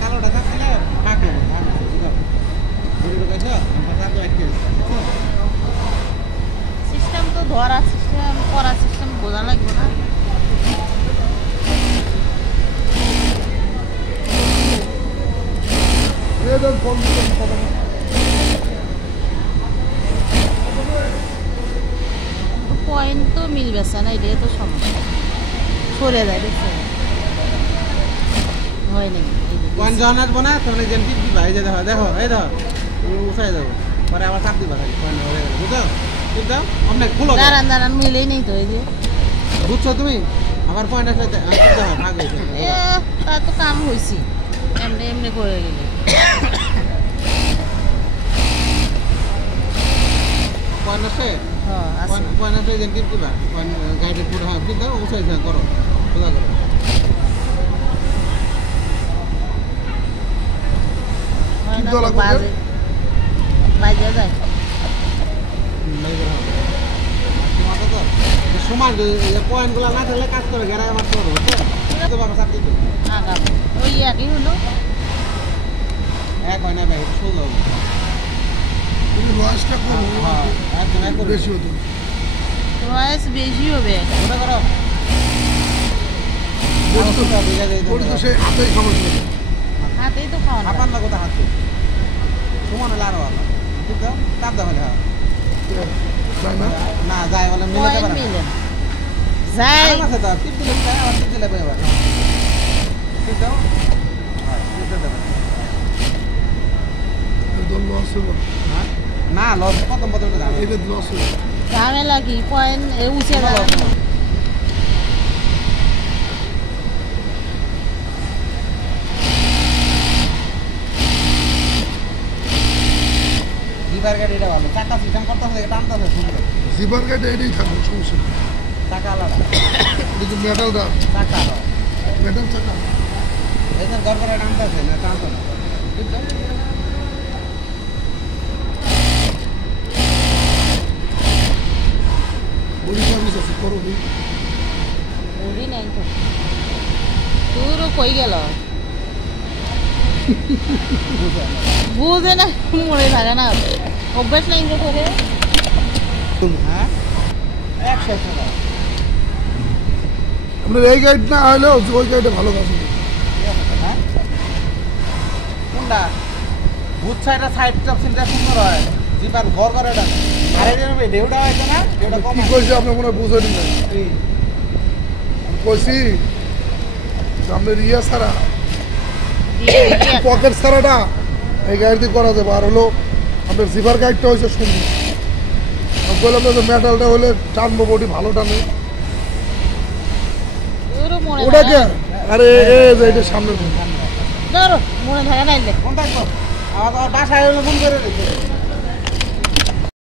কালোটা থাকলে ফাঁক হবে সিস্টেম তো ধরা সিস্টেম করা সিস্টেম বোঝা লাগবে না পয়েন্ট তো মিলবেছে না এটাই তো সমস্যা সরে যায় দেখছে হয় নাকি পয়েন্ট যখন আসবো না তখন যেন টিপ দিবা এই যে দেখো দেখো এই দেখো তুমি উঠাই দেবো পরে আবার চাপ দিবা খালি পয়েন্ট হয়ে গেলে বুঝছো টিপ দাও অনেক খুলো দাঁড়ান দাঁড়ান মিলেই নেই তো এই যে বুঝছো তুমি আবার পয়েন্ট আসলে দেখো ভাগ হয়েছে তা তো কাম হয়েছি এমনি এমনি করে গেলে পয়েন্ট আসে পয়েন্ট আসলে যেন টিপ দিবা পয়েন্ট গাইডেড পুরো হ্যাঁ টিপ দাও উঠাই করো সোজা করো বাজে যায় সমান পয়েন্টগুলো না থাকলে কাজ করে গেরায় মারতে হবে আগাম ওই একই হলো এক হয় না ভাই সোজা বেশি হতো রয়েস বেশি হবে ওটা করো হাতেই তো খাওয়া হাপান না কোথাও হাতে সমান হলে আরো ভালো ঠিক দাও চাপ দাও হলে না যায় বলে মিলাতে পারে মিলে যায় আছে দাও টিপ দিলে যায় আর টিপ দিলে পাবে ঠিক দাও হ্যাঁ টিপ দাও না লস প্রথম প্রথম জানো এই লস ঝামেলা কি পয়েন্ট উঠে যায় জিপার গাড়ি এটা ভালো চাকা সিস্টেম করতেছে এটা টানতেছে সুন্দর জিপার গাড়ি এটাই থাকবে সমস্যা চাকা আলাদা কিন্তু মেটালটা চাকা আলাদা মেটাল চাকা এদের ঘর করে টানতেছে না টানতো না ঠিক আছে বডি সার্ভিস আছে করো বডি নাই তো তোরও কই গেল বুঝে না মনে থাকে না অভ্যাস নাই যে করে হ্যাঁ 100 টাকা আপনার এই গাইড না হলেও ওই গাইডে ভালো কাজ হবে হ্যাঁ কোনটা বুট সাইডটা সাইড টপ সিনটা সুন্দর হয় জিপার ঘর করে এটা আরে ঢেউটা হইছে না ঢেউটা কম কি কইছে আপনি মনে বুঝেনি না কইছি আপনার ইয়া সারা পকেট সারাটা এই গাড়ি দিয়ে করা যাবে আর হলো আপনার জিপার গাইডটা হয়েছে সুন্দর বললাম যে মেটালটা হলে টানবো বডি ভালো টানে ওটা কে আরে এইটা সামনে ধরো মনে থাকে না কোন থাকবো আমার বাসায় ফোন করে রেখে